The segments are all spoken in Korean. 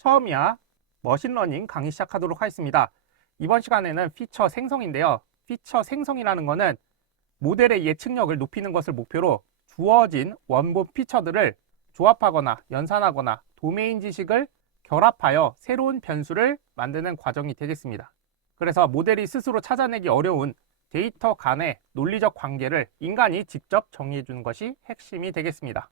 처음이야 머신러닝 강의 시작하도록 하겠습니다. 이번 시간에는 피처 생성인데요. 피처 생성이라는 것은 모델의 예측력을 높이는 것을 목표로 주어진 원본 피처들을 조합하거나 연산하거나 도메인 지식을 결합하여 새로운 변수를 만드는 과정이 되겠습니다. 그래서 모델이 스스로 찾아내기 어려운 데이터 간의 논리적 관계를 인간이 직접 정의해 주는 것이 핵심이 되겠습니다.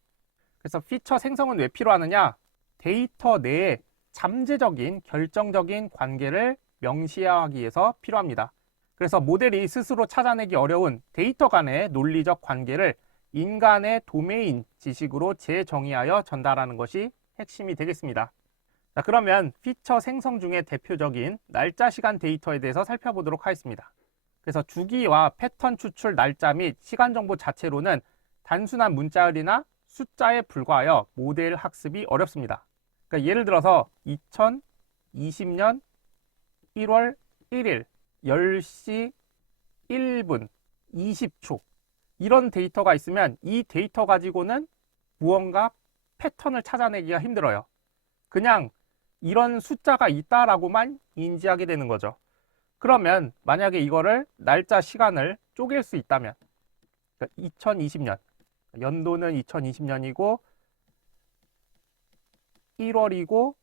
그래서 피처 생성은 왜 필요하느냐? 데이터 내에 잠재적인 결정적인 관계를 명시하기 위해서 필요합니다. 그래서 모델이 스스로 찾아내기 어려운 데이터 간의 논리적 관계를 인간의 도메인 지식으로 재정의하여 전달하는 것이 핵심이 되겠습니다. 자, 그러면 피처 생성 중에 대표적인 날짜 시간 데이터에 대해서 살펴보도록 하겠습니다. 그래서 주기와 패턴 추출 날짜 및 시간 정보 자체로는 단순한 문자열이나 숫자에 불과하여 모델 학습이 어렵습니다. 그러니까 예를 들어서 2020년 1월 1일 10시 1분 20초 이런 데이터가 있으면 이 데이터 가지고는 무언가 패턴을 찾아내기가 힘들어요. 그냥 이런 숫자가 있다라고만 인지하게 되는 거죠. 그러면 만약에 이거를 날짜 시간을 쪼갤 수 있다면, 그러니까 2020년 연도는 2020년이고 1월이고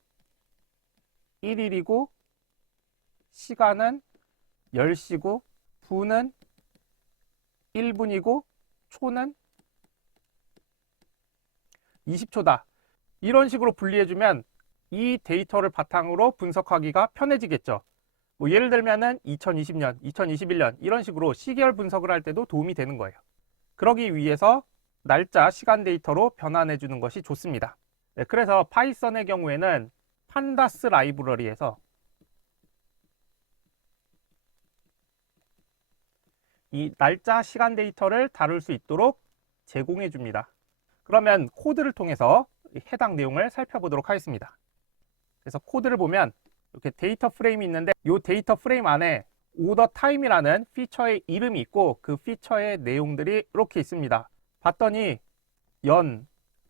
1일이고 시간은 10시고 분은 1분이고 초는 20초다. 이런 식으로 분리해주면 이 데이터를 바탕으로 분석하기가 편해지겠죠. 뭐 예를 들면은 2020년, 2021년 이런 식으로 시계열 분석을 할 때도 도움이 되는 거예요. 그러기 위해서 날짜, 시간 데이터로 변환해 주는 것이 좋습니다. 네, 그래서 파이썬의 경우에는 판다스 라이브러리에서 이 날짜, 시간 데이터를 다룰 수 있도록 제공해 줍니다. 그러면 코드를 통해서 해당 내용을 살펴보도록 하겠습니다. 그래서 코드를 보면 이렇게 데이터 프레임이 있는데 이 데이터 프레임 안에 오더 타임이라는 피처의 이름이 있고 그 피처의 내용들이 이렇게 있습니다. 봤더니 연,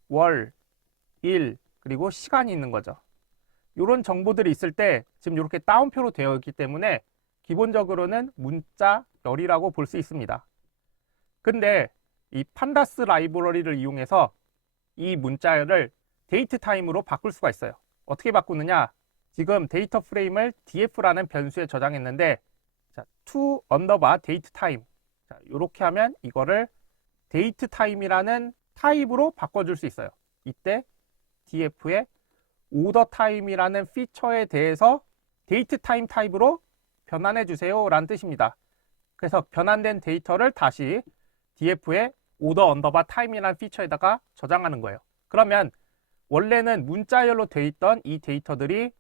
월, 일, 그리고 시간이 있는 거죠. 이런 정보들이 있을 때 지금 이렇게 따옴표로 되어 있기 때문에 기본적으로는 문자열이라고 볼 수 있습니다. 근데 이 판다스 라이브러리를 이용해서 이 문자열을 데이트 타임으로 바꿀 수가 있어요. 어떻게 바꾸느냐? 지금 데이터 프레임을 df라는 변수에 저장했는데 to underbar date time 이렇게 하면 이거를 데이트 타임이라는 타입으로 바꿔줄 수 있어요. 이때 df에 오더 타임이라는 피처에 대해서 데이트 타임 타입으로 변환해 주세요 라는 뜻입니다. 그래서 변환된 데이터를 다시 df에 오더 언더바 타임이라는 피처에다가 저장하는 거예요. 그러면 원래는 문자열로 되어 있던 이 데이터들이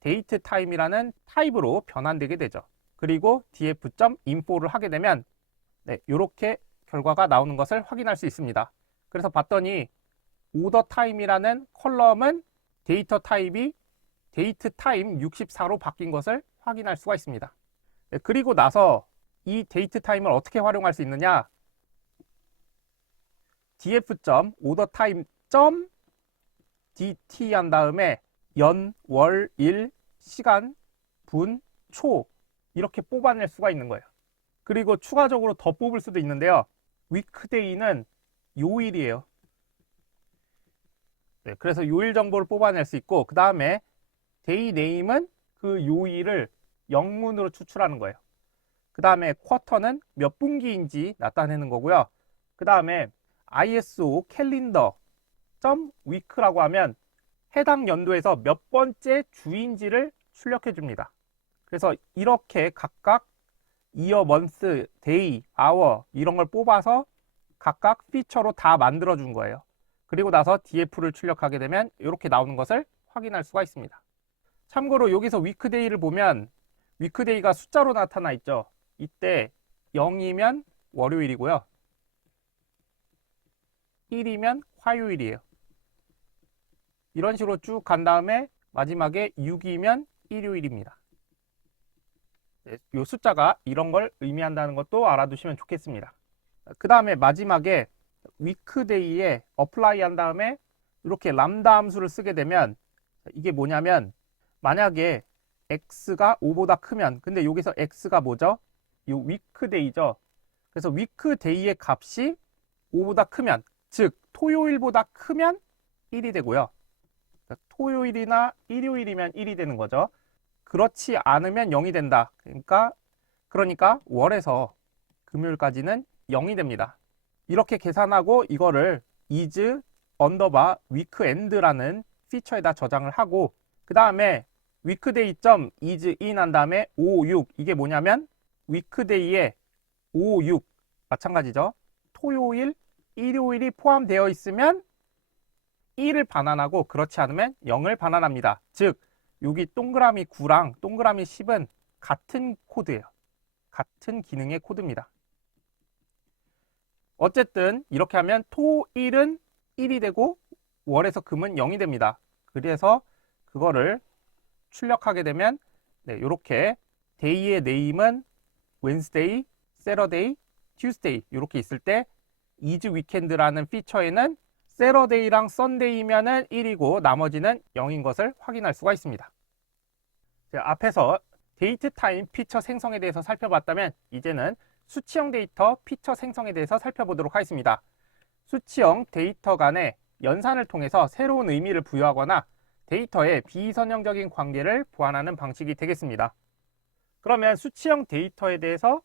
데이트 타임이라는 타입으로 변환되게 되죠. 그리고 df.info를 하게 되면 이렇게 결과가 나오는 것을 확인할 수 있습니다. 그래서 봤더니 오더 타임이라는 컬럼은 데이터 타입이 데이트 타임 64로 바뀐 것을 확인할 수가 있습니다. 그리고 나서 이 데이트 타임을 어떻게 활용할 수 있느냐? df.ordertime.dt 한 다음에 연, 월, 일, 시간, 분, 초 이렇게 뽑아낼 수가 있는 거예요. 그리고 추가적으로 더 뽑을 수도 있는데요. 위크데이는 요일이에요. 그래서 요일 정보를 뽑아낼 수 있고 그 다음에 데이 네임은 그 요일을 영문으로 추출하는 거예요. 그 다음에 쿼터는 몇 분기인지 나타내는 거고요. 그 다음에 ISO 캘린더 .week라고 하면 해당 연도에서 몇 번째 주인지를 출력해 줍니다. 그래서 이렇게 각각 이어, 먼스, 데이, 아워 이런 걸 뽑아서 각각 피처로 다 만들어 준 거예요. 그리고 나서 df를 출력하게 되면 이렇게 나오는 것을 확인할 수가 있습니다. 참고로 여기서 위크데이를 보면 위크데이가 숫자로 나타나 있죠. 이때 0이면 월요일이고요. 1이면 화요일이에요. 이런 식으로 쭉 간 다음에 마지막에 6이면 일요일입니다. 이 숫자가 이런 걸 의미한다는 것도 알아두시면 좋겠습니다. 그 다음에 마지막에 위크데이에 어플라이 한 다음에 이렇게 람다 함수를 쓰게 되면 이게 뭐냐면 만약에 x가 5보다 크면, 근데 여기서 x가 뭐죠? 이 위크데이죠. 그래서 위크데이의 값이 5보다 크면, 즉 토요일보다 크면 1이 되고요. 그러니까 토요일이나 일요일이면 1이 되는 거죠. 그렇지 않으면 0이 된다. 그러니까 월에서 금요일까지는 0이 됩니다. 이렇게 계산하고 이거를 is 언더바 weekend라는 피처에다 저장을 하고, 그 다음에 weekday.is in 한 다음에 5, 6, 이게 뭐냐면 weekday에 5, 6 마찬가지죠. 토요일, 일요일이 포함되어 있으면 1을 반환하고 그렇지 않으면 0을 반환합니다. 즉 여기 동그라미 9랑 동그라미 10은 같은 코드예요. 같은 기능의 코드입니다. 어쨌든 이렇게 하면 토일은 1이 되고 월에서 금은 0이 됩니다. 그래서 그거를 출력하게 되면 이렇게 데이의 네임은 Wednesday, Saturday, Tuesday 이렇게 있을 때 is weekend라는 피처에는 Saturday랑 Sunday면은 1이고 나머지는 0인 것을 확인할 수가 있습니다. 앞에서 데이트 타임 피처 생성에 대해서 살펴봤다면 이제는 수치형 데이터 피처 생성에 대해서 살펴보도록 하겠습니다. 수치형 데이터 간의 연산을 통해서 새로운 의미를 부여하거나 데이터의 비선형적인 관계를 보완하는 방식이 되겠습니다. 그러면 수치형 데이터에 대해서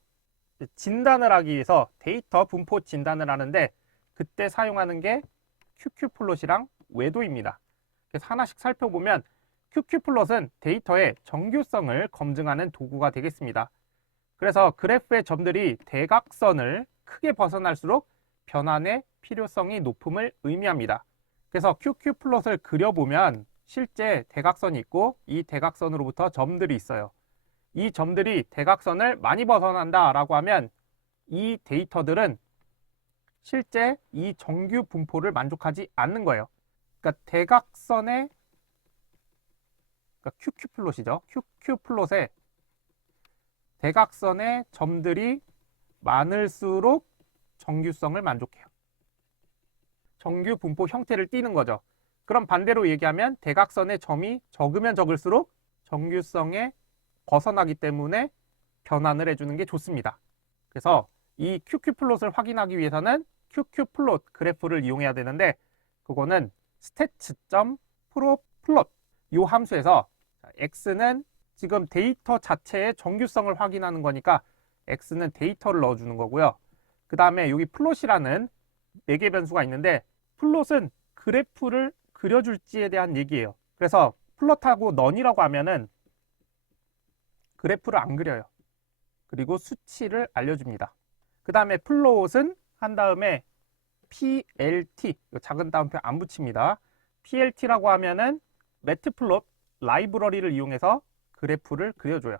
진단을 하기 위해서 데이터 분포 진단을 하는데 그때 사용하는 게 QQ플롯이랑 외도입니다. 그래서 하나씩 살펴보면 QQ플롯은 데이터의 정교성을 검증하는 도구가 되겠습니다. 그래서 그래프의 점들이 대각선을 크게 벗어날수록 변환의 필요성이 높음을 의미합니다. 그래서 QQ플롯을 그려보면 실제 대각선이 있고 이 대각선으로부터 점들이 있어요. 이 점들이 대각선을 많이 벗어난다라고 하면 이 데이터들은 실제 이 정규 분포를 만족하지 않는 거예요. 그러니까 대각선의 QQ플롯이죠. QQ플롯의 대각선의 점들이 많을수록 정규성을 만족해요. 정규 분포 형태를 띠는 거죠. 그럼 반대로 얘기하면 대각선의 점이 적으면 적을수록 정규성에 벗어나기 때문에 변환을 해주는 게 좋습니다. 그래서 이 QQ플롯을 확인하기 위해서는 QQ플롯 그래프를 이용해야 되는데 그거는 stats.proplot 이 함수에서 x는 지금 데이터 자체의 정규성을 확인하는 거니까 x는 데이터를 넣어주는 거고요. 그 다음에 여기 플롯이라는 4개 변수가 있는데 플롯은 그래프를 그려줄지에 대한 얘기예요. 그래서 플롯하고 넌이라고 하면은 그래프를 안 그려요. 그리고 수치를 알려줍니다. 그 다음에 플롯은 한 다음에 PLT, 작은 따옴표 안 붙입니다. PLT라고 하면은 매트플롯 라이브러리를 이용해서 그래프를 그려줘요.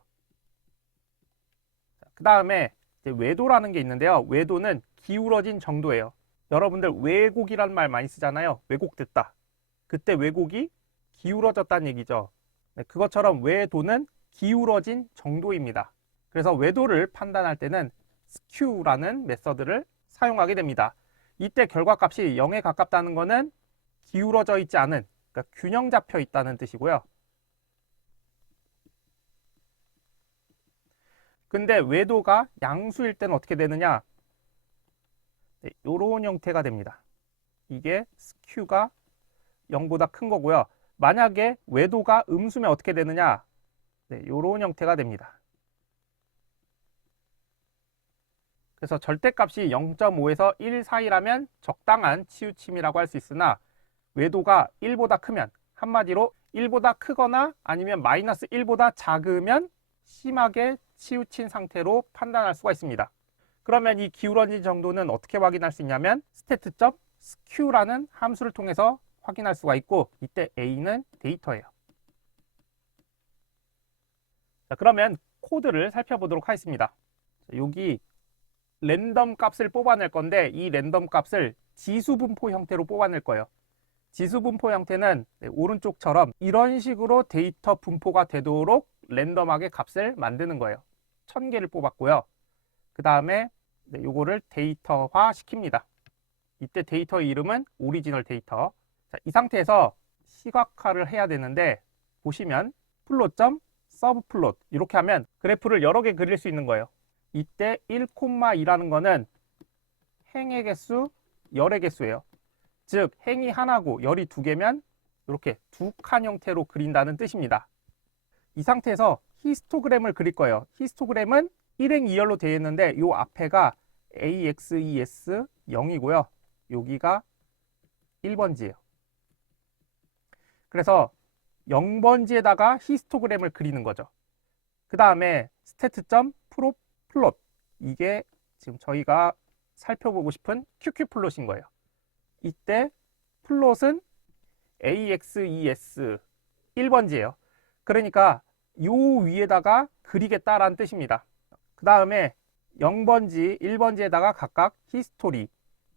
그 다음에 외도라는 게 있는데요. 외도는 기울어진 정도예요. 여러분들 왜곡이라는 말 많이 쓰잖아요. 왜곡됐다. 그때 왜곡이 기울어졌다는 얘기죠. 그것처럼 외도는 기울어진 정도입니다. 그래서 외도를 판단할 때는 skew라는 메서드를 사용하게 됩니다. 이때 결과값이 0에 가깝다는 것은 기울어져 있지 않은, 그러니까 균형 잡혀 있다는 뜻이고요. 근데 외도가 양수일 때는 어떻게 되느냐? 이런 형태가 됩니다. 이게 skew가 0보다 큰 거고요. 만약에 외도가 음수면 어떻게 되느냐? 이런 형태가 됩니다. 그래서 절대값이 0.5에서 1 사이라면 적당한 치우침이라고 할 수 있으나 외도가 1보다 크면, 한마디로 1보다 크거나 아니면 마이너스 1보다 작으면 심하게 치우친 상태로 판단할 수가 있습니다. 그러면 이 기울어진 정도는 어떻게 확인할 수 있냐면 stat.skew라는 함수를 통해서 확인할 수가 있고 이때 A는 데이터예요. 자, 그러면 코드를 살펴보도록 하겠습니다. 여기 랜덤 값을 뽑아낼 건데 이 랜덤 값을 지수분포 형태로 뽑아낼 거예요. 지수분포 형태는 오른쪽처럼 이런 식으로 데이터 분포가 되도록 랜덤하게 값을 만드는 거예요. 1000개를 뽑았고요. 그 다음에 요거를 데이터화 시킵니다. 이때 데이터 이름은 오리지널 데이터. 자, 이 상태에서 시각화를 해야 되는데 보시면 플롯.서브플롯 이렇게 하면 그래프를 여러 개 그릴 수 있는 거예요. 이때 1,2라는 거는 행의 개수, 열의 개수예요. 즉 행이 하나고 열이 두 개면 이렇게 두 칸 형태로 그린다는 뜻입니다. 이 상태에서 히스토그램을 그릴 거예요. 히스토그램은 1행 2열로 되어 있는데 이 앞에가 AXES 0이고요. 여기가 1번지예요. 그래서 0번지에다가 히스토그램을 그리는 거죠. 그 다음에 stat.plot 이게 지금 저희가 살펴보고 싶은 QQ플롯인 거예요. 이때 플롯은 AXES 1번지예요. 그러니까 요 위에다가 그리겠다라는 뜻입니다. 그 다음에 0번지, 1번지에다가 각각 히스토리,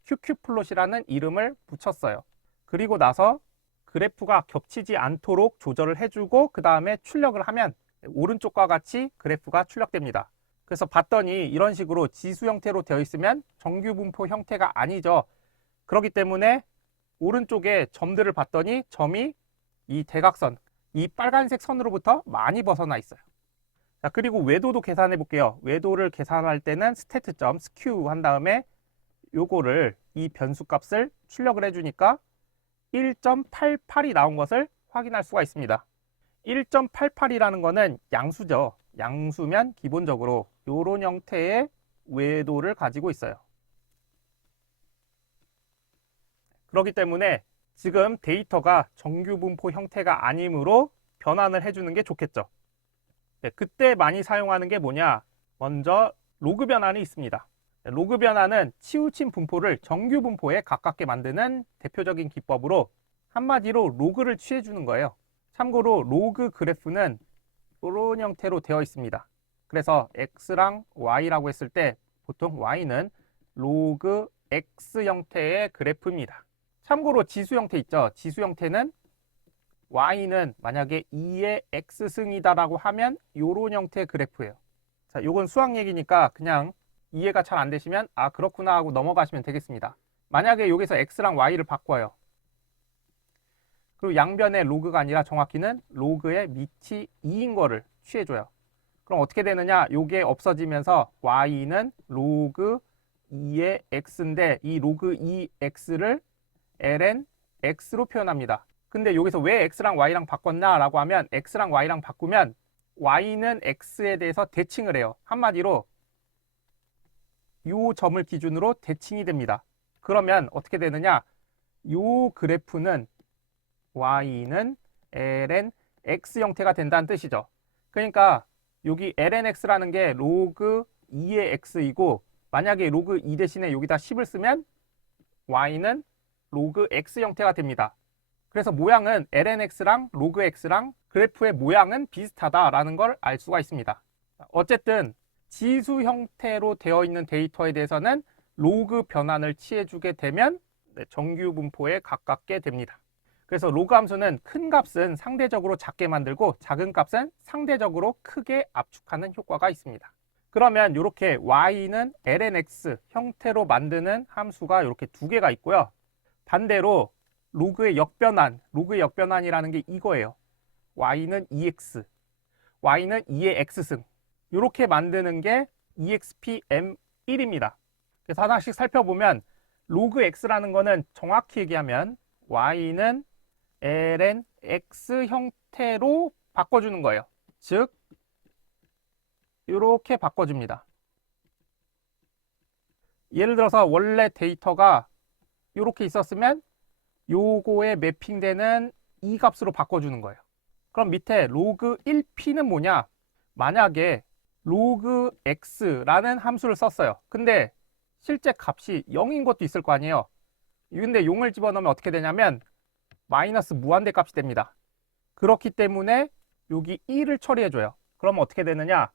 QQ플롯이라는 이름을 붙였어요. 그리고 나서 그래프가 겹치지 않도록 조절을 해주고 그 다음에 출력을 하면 오른쪽과 같이 그래프가 출력됩니다. 그래서 봤더니 이런 식으로 지수 형태로 되어 있으면 정규 분포 형태가 아니죠. 그렇기 때문에 오른쪽에 점들을 봤더니 점이 이 대각선, 이 빨간색 선으로부터 많이 벗어나 있어요. 자, 그리고 외도도 계산해 볼게요. 외도를 계산할 때는 stat.skew 한 다음에 요거를 이 변수 값을 출력을 해주니까 1.88이 나온 것을 확인할 수가 있습니다. 1.88이라는 거는 양수죠. 양수면 기본적으로 이런 형태의 외도를 가지고 있어요. 그렇기 때문에 지금 데이터가 정규 분포 형태가 아니므로 변환을 해주는 게 좋겠죠. 네, 그때 많이 사용하는 게 뭐냐? 먼저 로그 변환이 있습니다. 로그 변환은 치우친 분포를 정규 분포에 가깝게 만드는 대표적인 기법으로 한마디로 로그를 취해주는 거예요. 참고로 로그 그래프는 이런 형태로 되어 있습니다. 그래서 x랑 y라고 했을 때 보통 y는 로그 x 형태의 그래프입니다. 참고로 지수 형태 있죠. 지수 형태는 y는 만약에 2의 x승이다라고 하면 이런 형태의 그래프예요. 자, 요건 수학 얘기니까 그냥 이해가 잘 안 되시면 아 그렇구나 하고 넘어가시면 되겠습니다. 만약에 여기서 x랑 y를 바꿔요. 그리고 양변의 로그가 아니라 정확히는 로그의 밑이 2인 거를 취해줘요. 그럼 어떻게 되느냐? 요게 없어지면서 y는 로그 2의 x인데 이 로그 2x를 ln x로 표현합니다. 근데 여기서 왜 x랑 y랑 바꿨나 라고 하면 x랑 y랑 바꾸면 y는 x에 대해서 대칭을 해요. 한마디로 요 점을 기준으로 대칭이 됩니다. 그러면 어떻게 되느냐? 요 그래프는 y는 ln x 형태가 된다는 뜻이죠. 그러니까 여기 ln x라는 게 로그 2의 x이고 만약에 로그 2 대신에 여기다 10을 쓰면 y는 로그 x 형태가 됩니다. 그래서 모양은 ln x랑 로그 x랑 그래프의 모양은 비슷하다라는 걸 알 수가 있습니다. 어쨌든 지수 형태로 되어 있는 데이터에 대해서는 로그 변환을 취해주게 되면 정규 분포에 가깝게 됩니다. 그래서 로그 함수는 큰 값은 상대적으로 작게 만들고 작은 값은 상대적으로 크게 압축하는 효과가 있습니다. 그러면 이렇게 y는 ln x 형태로 만드는 함수가 이렇게 두 개가 있고요. 반대로 로그의 역변환이라는 게 이거예요. y는 2x, y는 2의 x승 이렇게 만드는 게 EXPM1입니다. 그래서 하나씩 살펴보면 로그 x라는 거는 정확히 얘기하면 y는 ln x 형태로 바꿔주는 거예요. 즉 이렇게 바꿔줍니다. 예를 들어서 원래 데이터가 이렇게 있었으면 요거에 매핑되는 이 값으로 바꿔주는 거예요. 그럼 밑에 로그 1p는 뭐냐? 만약에 로그 x라는 함수를 썼어요. 근데 실제 값이 0인 것도 있을 거 아니에요. 근데 0을 집어넣으면 어떻게 되냐면 마이너스 무한대 값이 됩니다. 그렇기 때문에 여기 1을 처리해줘요. 그럼 어떻게 되느냐?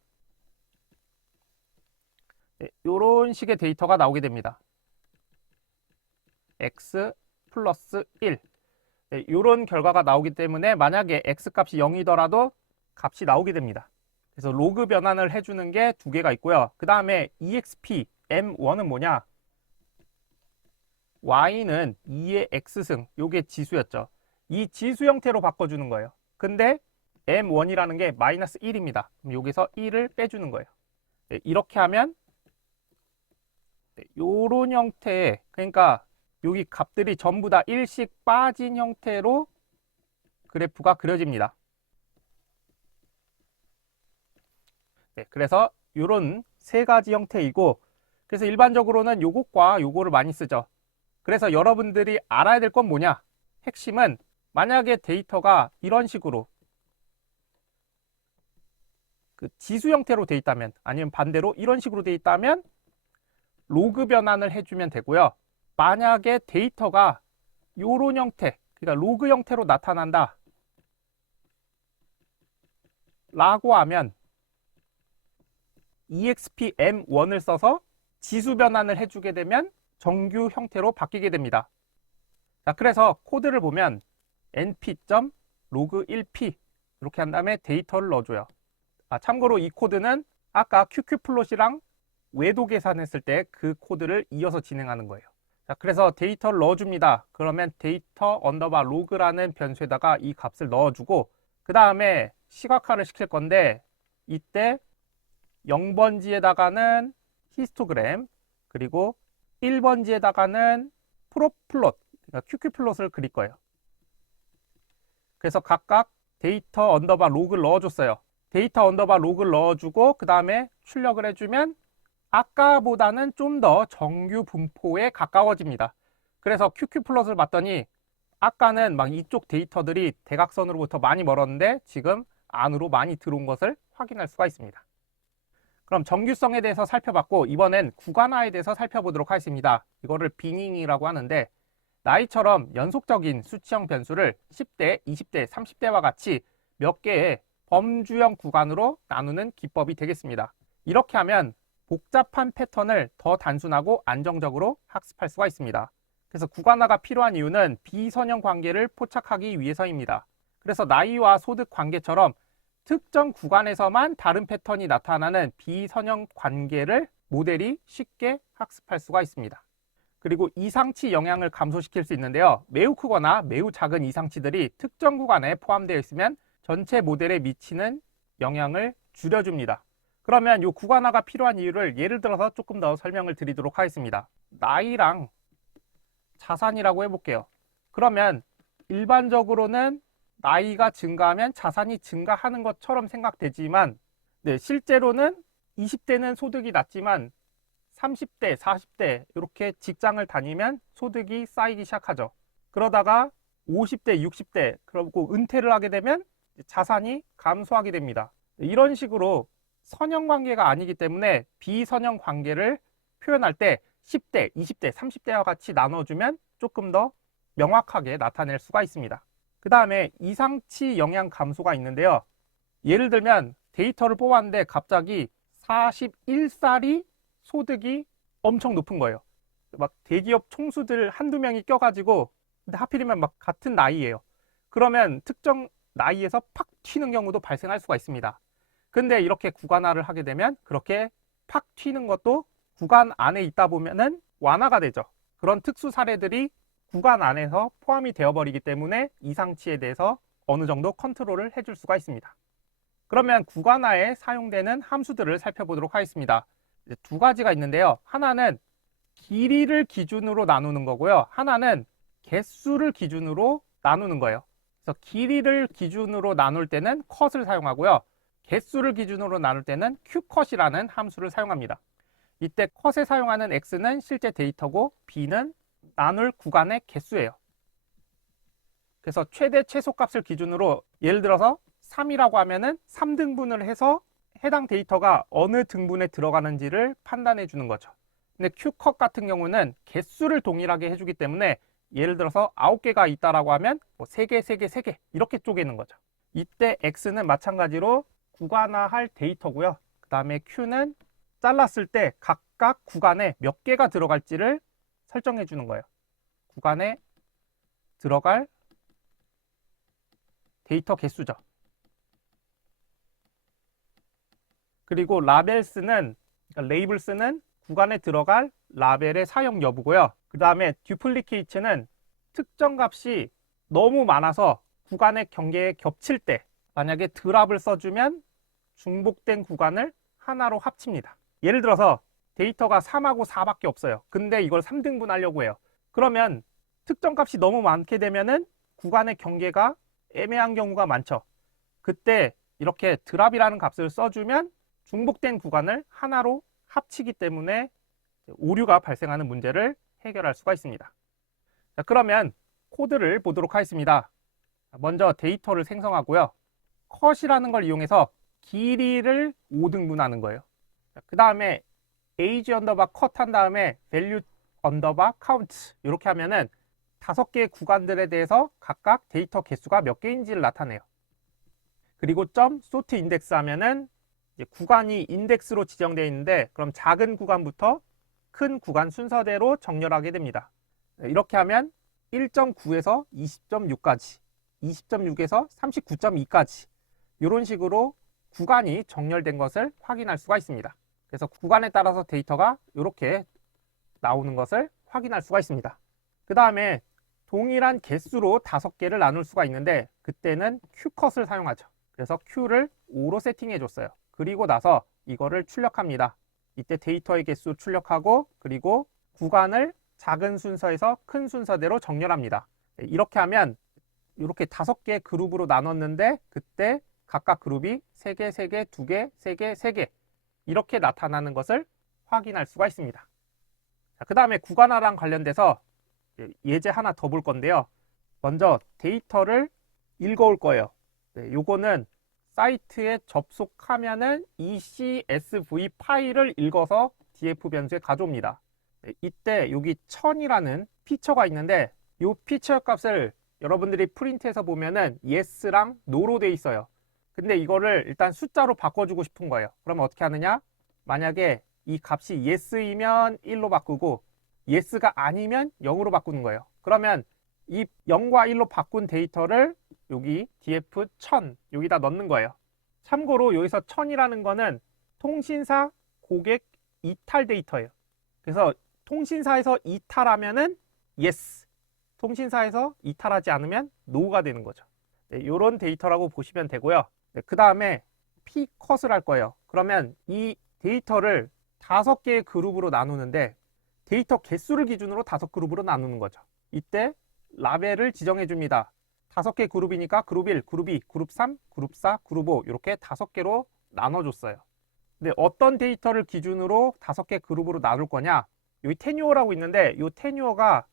이런 식의 데이터가 나오게 됩니다. x 플러스 1 이런 결과가 나오기 때문에 만약에 x 값이 0이더라도 값이 나오게 됩니다. 그래서 로그 변환을 해주는 게 두 개가 있고요. 그 다음에 EXP M1은 뭐냐? y는 2의 x승, 요게 지수였죠. 이 지수 형태로 바꿔주는 거예요. 근데 M1이라는 게 마이너스 1입니다. 그럼 여기서 1을 빼주는 거예요. 네, 이렇게 하면 이런 형태의, 그러니까 여기 값들이 전부 다 1씩 빠진 형태로 그래프가 그려집니다. 네, 그래서 이런 세 가지 형태이고, 그래서 일반적으로는 요것과 요거를 많이 쓰죠. 그래서 여러분들이 알아야 될 건 뭐냐? 핵심은 만약에 데이터가 이런 식으로 그 지수 형태로 돼 있다면, 아니면 반대로 이런 식으로 돼 있다면 로그 변환을 해주면 되고요. 만약에 데이터가 이런 형태, 그러니까 로그 형태로 나타난다 라고 하면 EXPM1을 써서 지수 변환을 해주게 되면 정규 형태로 바뀌게 됩니다. 자, 그래서 코드를 보면 np.log1p 이렇게 한 다음에 데이터를 넣어줘요. 참고로 이 코드는 아까 qq플롯이랑 외도 계산했을 때 그 코드를 이어서 진행하는 거예요. 자, 그래서 데이터를 넣어줍니다. 그러면 데이터 언더바 로그라는 변수에다가 이 값을 넣어주고, 그 다음에 시각화를 시킬 건데, 이때 0번지에다가는 히스토그램, 그리고 1번지에다가는 프로플롯, 그러니까 qq플롯을 그릴 거예요. 그래서 각각 데이터 언더바 로그를 넣어줬어요. 데이터 언더바 로그를 넣어주고 그 다음에 출력을 해주면 아까보다는 좀 더 정규 분포에 가까워집니다. 그래서 qq플롯을 봤더니 아까는 막 이쪽 데이터들이 대각선으로부터 많이 멀었는데 지금 안으로 많이 들어온 것을 확인할 수가 있습니다. 그럼 정규성에 대해서 살펴봤고, 이번엔 구간화에 대해서 살펴보도록 하겠습니다. 이거를 비닝이라고 하는데, 나이처럼 연속적인 수치형 변수를 10대, 20대, 30대와 같이 몇 개의 범주형 구간으로 나누는 기법이 되겠습니다. 이렇게 하면 복잡한 패턴을 더 단순하고 안정적으로 학습할 수가 있습니다. 그래서 구간화가 필요한 이유는 비선형 관계를 포착하기 위해서입니다. 그래서 나이와 소득 관계처럼 특정 구간에서만 다른 패턴이 나타나는 비선형 관계를 모델이 쉽게 학습할 수가 있습니다. 그리고 이상치 영향을 감소시킬 수 있는데요. 매우 크거나 매우 작은 이상치들이 특정 구간에 포함되어 있으면 전체 모델에 미치는 영향을 줄여줍니다. 그러면 이 구간화가 필요한 이유를 예를 들어서 조금 더 설명을 드리도록 하겠습니다. 나이랑 자산이라고 해볼게요. 그러면 일반적으로는 나이가 증가하면 자산이 증가하는 것처럼 생각되지만, 실제로는 20대는 소득이 낮지만 30대, 40대 이렇게 직장을 다니면 소득이 쌓이기 시작하죠. 그러다가 50대, 60대 그리고 은퇴를 하게 되면 자산이 감소하게 됩니다. 이런 식으로 선형 관계가 아니기 때문에 비선형 관계를 표현할 때 10대, 20대, 30대와 같이 나눠주면 조금 더 명확하게 나타낼 수가 있습니다. 그 다음에 이상치 영향 감소가 있는데요. 예를 들면 데이터를 뽑았는데 갑자기 41살이 소득이 엄청 높은 거예요. 막 대기업 총수들 한두 명이 껴가지고, 근데 하필이면 막 같은 나이예요. 그러면 특정 나이에서 팍 튀는 경우도 발생할 수가 있습니다. 근데 이렇게 구간화를 하게 되면 그렇게 팍 튀는 것도 구간 안에 있다 보면은 완화가 되죠. 그런 특수 사례들이 구간 안에서 포함이 되어버리기 때문에 이상치에 대해서 어느 정도 컨트롤을 해줄 수가 있습니다. 그러면 구간화에 사용되는 함수들을 살펴보도록 하겠습니다. 이제 두 가지가 있는데요. 하나는 길이를 기준으로 나누는 거고요. 하나는 개수를 기준으로 나누는 거예요. 그래서 길이를 기준으로 나눌 때는 컷을 사용하고요. 개수를 기준으로 나눌 때는 qcut이라는 함수를 사용합니다. 이때 컷에 사용하는 x는 실제 데이터고 b는 나눌 구간의 개수예요. 그래서 최대 최소값을 기준으로 예를 들어서 3이라고 하면은 3등분을 해서 해당 데이터가 어느 등분에 들어가는지를 판단해 주는 거죠. 근데 qcut 같은 경우는 개수를 동일하게 해주기 때문에 예를 들어서 9개가 있다라고 하면 뭐 3개, 3개, 3개 이렇게 쪼개는 거죠. 이때 x는 마찬가지로 구간화할 데이터고요. 그 다음에 q는 잘랐을 때 각각 구간에 몇 개가 들어갈지를 설정해 주는 거예요. 구간에 들어갈 데이터 개수죠. 그리고 라벨스는, 그러니까 레이블스는 구간에 들어갈 라벨의 사용 여부고요. 그 다음에 듀플리케이츠는 특정 값이 너무 많아서 구간의 경계에 겹칠 때, 만약에 드랍을 써주면 중복된 구간을 하나로 합칩니다. 예를 들어서 데이터가 3하고 4밖에 없어요. 근데 이걸 3등분 하려고 해요. 그러면 특정 값이 너무 많게 되면은 구간의 경계가 애매한 경우가 많죠. 그때 이렇게 드랍이라는 값을 써주면 중복된 구간을 하나로 합치기 때문에 오류가 발생하는 문제를 해결할 수가 있습니다. 자, 그러면 코드를 보도록 하겠습니다. 먼저 데이터를 생성하고요. 컷이라는 걸 이용해서 길이를 5등분하는 거예요. 그 다음에 age 언더바 컷 한 다음에 value 언더바 count 이렇게 하면은 5개의 구간들에 대해서 각각 데이터 개수가 몇 개인지를 나타내요. 그리고 점 sort index 하면은 이제 구간이 인덱스로 지정되어 있는데 그럼 작은 구간부터 큰 구간 순서대로 정렬하게 됩니다. 이렇게 하면 1.9에서 20.6까지, 20.6에서 39.2까지 이런 식으로 구간이 정렬된 것을 확인할 수가 있습니다. 그래서 구간에 따라서 데이터가 이렇게 나오는 것을 확인할 수가 있습니다. 그 다음에 동일한 개수로 5개를 나눌 수가 있는데 그때는 q컷을 사용하죠. 그래서 q를 5로 세팅해 줬어요. 그리고 나서 이거를 출력합니다. 이때 데이터의 개수 출력하고 그리고 구간을 작은 순서에서 큰 순서대로 정렬합니다. 이렇게 하면 이렇게 5개 그룹으로 나눴는데 그때 각각 그룹이 3개, 3개, 2개, 3개, 3개 이렇게 나타나는 것을 확인할 수가 있습니다. 그 다음에 구간화랑 관련돼서 예제 하나 더 볼 건데요. 먼저 데이터를 읽어올 거예요. 요거는 사이트에 접속하면은 이 CSV 파일을 읽어서 df 변수에 가져옵니다. 이때 여기 1000이라는 피처가 있는데 이 피처 값을 여러분들이 프린트해서 보면은 yes랑 no로 돼 있어요. 근데 이거를 일단 숫자로 바꿔주고 싶은 거예요. 그러면 어떻게 하느냐? 만약에 이 값이 yes이면 1로 바꾸고 yes가 아니면 0으로 바꾸는 거예요. 그러면 이 0과 1로 바꾼 데이터를 여기 df1000 여기다 넣는 거예요. 참고로 여기서 1000이라는 거는 통신사 고객 이탈 데이터예요. 그래서 통신사에서 이탈하면은 yes, 통신사에서 이탈하지 않으면 no가 되는 거죠. 이런 데이터라고 보시면 되고요. 그 다음에 p컷을 할 거예요. 그러면 이 데이터를 5개의 그룹으로 나누는데 데이터 개수를 기준으로 5그룹으로 나누는 거죠. 이때 라벨을 지정해 줍니다. 5개 그룹이니까 그룹 1, 그룹 2, 그룹 3, 그룹 4, 그룹 5 이렇게 5개로 나눠줬어요. 근데 어떤 데이터를 기준으로 5개 그룹으로 나눌 거냐? 여기 테뉴어라고 있는데 이 테뉴어가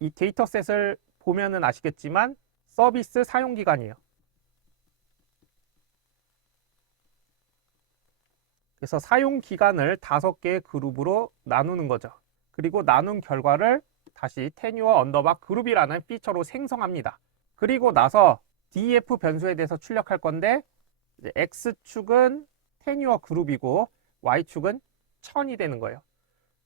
이 데이터셋을 보면은 아시겠지만 서비스 사용 기간이에요. 그래서 사용 기간을 5개의 그룹으로 나누는 거죠. 그리고 나눈 결과를 다시 테뉴어 언더바 그룹이라는 피처로 생성합니다. 그리고 나서 df 변수에 대해서 출력할 건데 x축은 테뉴어 그룹이고 y축은 1000이 되는 거예요.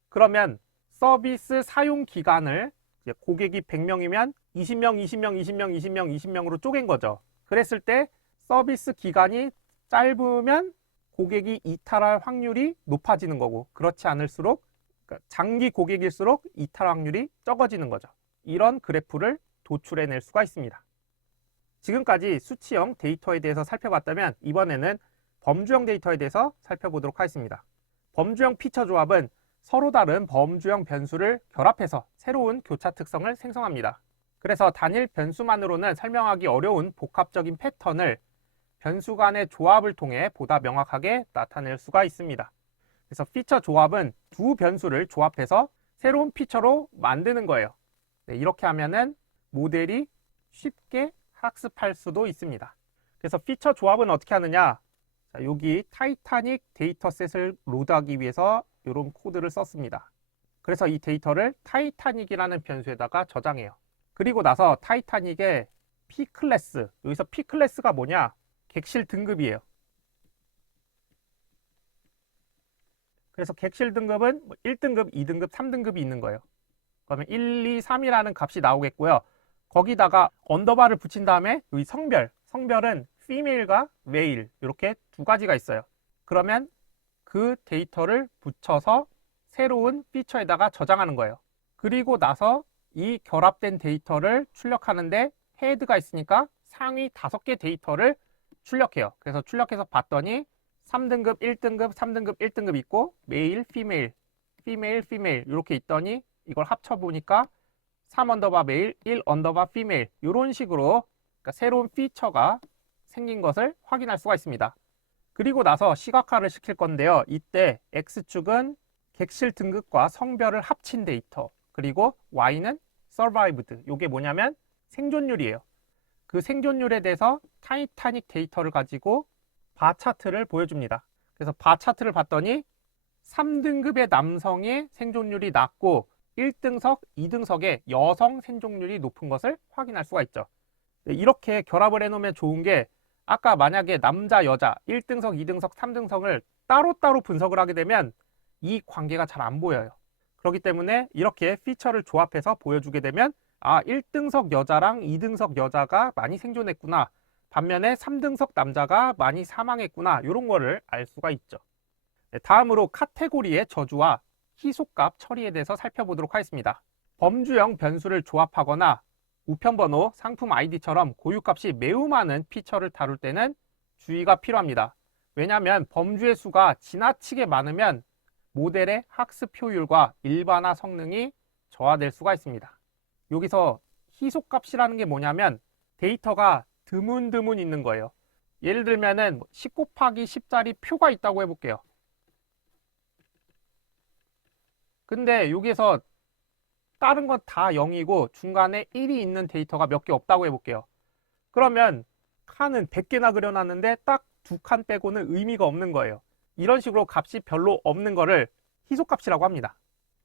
그러면 서비스 사용 기간을 고객이 100명이면 20명, 20명, 20명, 20명, 20명으로 쪼갠 거죠. 그랬을 때 서비스 기간이 짧으면 고객이 이탈할 확률이 높아지는 거고 그렇지 않을수록 그러니까 장기 고객일수록 이탈 확률이 적어지는 거죠. 이런 그래프를 도출해낼 수가 있습니다. 지금까지 수치형 데이터에 대해서 살펴봤다면 이번에는 범주형 데이터에 대해서 살펴보도록 하겠습니다. 범주형 피처 조합은 서로 다른 범주형 변수를 결합해서 새로운 교차 특성을 생성합니다. 그래서 단일 변수만으로는 설명하기 어려운 복합적인 패턴을 변수 간의 조합을 통해 보다 명확하게 나타낼 수가 있습니다. 그래서 피처 조합은 두 변수를 조합해서 새로운 피처로 만드는 거예요. 이렇게 하면은 모델이 쉽게 학습할 수도 있습니다. 그래서 피처 조합은 어떻게 하느냐? 자, 여기 타이타닉 데이터셋을 로드하기 위해서 이런 코드를 썼습니다. 그래서 이 데이터를 타이타닉이라는 변수에다가 저장해요. 그리고 나서 타이타닉의 P클래스, 여기서 P클래스가 뭐냐? 객실 등급이에요. 그래서 객실 등급은 1등급, 2등급, 3등급이 있는 거예요. 그러면 1, 2, 3이라는 값이 나오겠고요. 거기다가 언더바를 붙인 다음에 여기 성별은 female과 male 이렇게 두 가지가 있어요. 그러면 그 데이터를 붙여서 새로운 피처에다가 저장하는 거예요. 그리고 나서 이 결합된 데이터를 출력하는데 헤드가 있으니까 상위 5개 데이터를 출력해요. 그래서 출력해서 봤더니 3등급, 1등급, 3등급, 1등급 있고 메일, 피메일, 피메일, 피메일 이렇게 있더니 이걸 합쳐보니까 3 언더바 메일, 1 언더바 피메일 이런 식으로 그러니까 새로운 피처가 생긴 것을 확인할 수가 있습니다. 그리고 나서 시각화를 시킬 건데요. 이때 X축은 객실 등급과 성별을 합친 데이터, 그리고 Y는 survived. 이게 뭐냐면 생존율이에요. 그 생존율에 대해서 타이타닉 데이터를 가지고 바 차트를 보여줍니다. 그래서 바 차트를 봤더니 3등급의 남성의 생존율이 낮고 1등석, 2등석의 여성 생존율이 높은 것을 확인할 수가 있죠. 이렇게 결합을 해놓으면 좋은 게 아까 만약에 남자, 여자 1등석, 2등석, 3등석을 따로따로 분석을 하게 되면 이 관계가 잘 안 보여요. 그렇기 때문에 이렇게 피처를 조합해서 보여주게 되면 1등석 여자랑 2등석 여자가 많이 생존했구나. 반면에 3등석 남자가 많이 사망했구나. 이런 거를 알 수가 있죠. 다음으로 카테고리의 저주와 희소값 처리에 대해서 살펴보도록 하겠습니다. 범주형 변수를 조합하거나 우편번호, 상품 아이디처럼 고유값이 매우 많은 피처를 다룰 때는 주의가 필요합니다. 왜냐하면 범주의 수가 지나치게 많으면 모델의 학습 효율과 일반화 성능이 저하될 수가 있습니다. 여기서 희소값이라는 게 뭐냐면 데이터가 드문드문 있는 거예요. 예를 들면은 10 곱하기 10짜리 표가 있다고 해볼게요. 근데 여기에서 다른 건 다 0이고 중간에 1이 있는 데이터가 몇 개 없다고 해볼게요. 그러면 칸은 100개나 그려놨는데 딱 2칸 빼고는 의미가 없는 거예요. 이런 식으로 값이 별로 없는 거를 희소값이라고 합니다.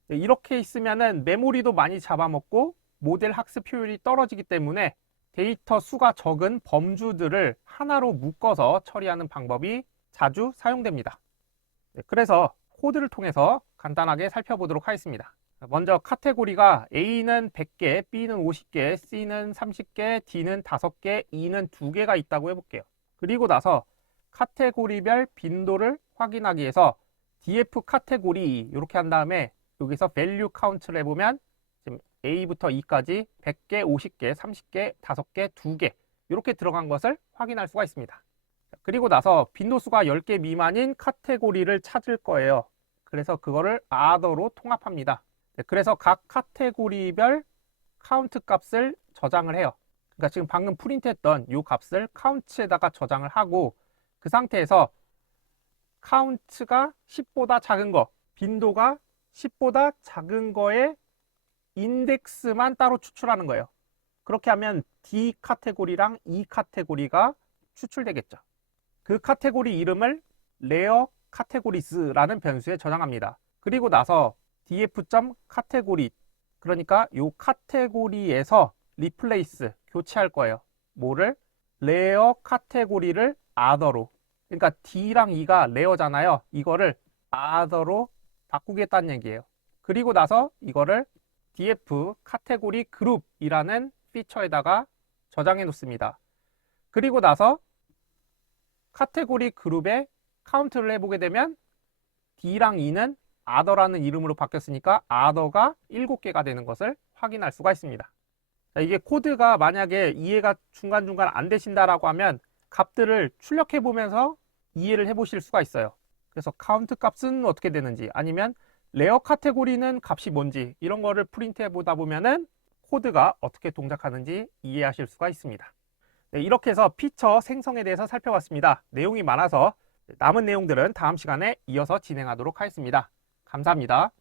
이렇게 있으면은 메모리도 많이 잡아먹고 모델 학습 효율이 떨어지기 때문에 데이터 수가 적은 범주들을 하나로 묶어서 처리하는 방법이 자주 사용됩니다. 그래서 코드를 통해서 간단하게 살펴보도록 하겠습니다. 먼저 카테고리가 A는 100개, B는 50개, C는 30개, D는 5개, E는 2개가 있다고 해볼게요. 그리고 나서 카테고리별 빈도를 확인하기 위해서 df 카테고리 이렇게 한 다음에 여기서 value count를 해보면 지금 A부터 E까지 100개, 50개, 30개, 5개, 2개 이렇게 들어간 것을 확인할 수가 있습니다. 그리고 나서 빈도수가 10개 미만인 카테고리를 찾을 거예요. 그래서 그거를 other로 통합합니다. 그래서 각 카테고리별 카운트 값을 저장을 해요. 그러니까 지금 방금 프린트했던 이 값을 카운트에다가 저장을 하고 그 상태에서 카운트가 10보다 작은 거, 빈도가 10보다 작은 거의 인덱스만 따로 추출하는 거예요. 그렇게 하면 D 카테고리랑 E 카테고리가 추출되겠죠. 그 카테고리 이름을 레어 카테고리스라는 변수에 저장합니다. 그리고 나서 df.카테고리 그러니까 이 카테고리에서 리플레이스 교체할 거예요. 뭐를? 레어 카테고리를 other로. 그러니까 D랑 E가 레어잖아요. 이거를 other로 바꾸겠다는 얘기예요. 그리고 나서 이거를 df 카테고리 그룹이라는 피처에다가 저장해 놓습니다. 그리고 나서 카테고리 그룹에 카운트를 해보게 되면 D랑 E는 other라는 이름으로 바뀌었으니까 other가 7개가 되는 것을 확인할 수가 있습니다. 자, 이게 코드가 만약에 이해가 중간중간 안 되신다라고 하면 값들을 출력해 보면서 이해를 해 보실 수가 있어요. 그래서 카운트 값은 어떻게 되는지 아니면 레어 카테고리는 값이 뭔지 이런 거를 프린트해 보다 보면은 코드가 어떻게 동작하는지 이해하실 수가 있습니다. 네, 이렇게 해서 피처 생성에 대해서 살펴봤습니다. 내용이 많아서 남은 내용들은 다음 시간에 이어서 진행하도록 하겠습니다. 감사합니다.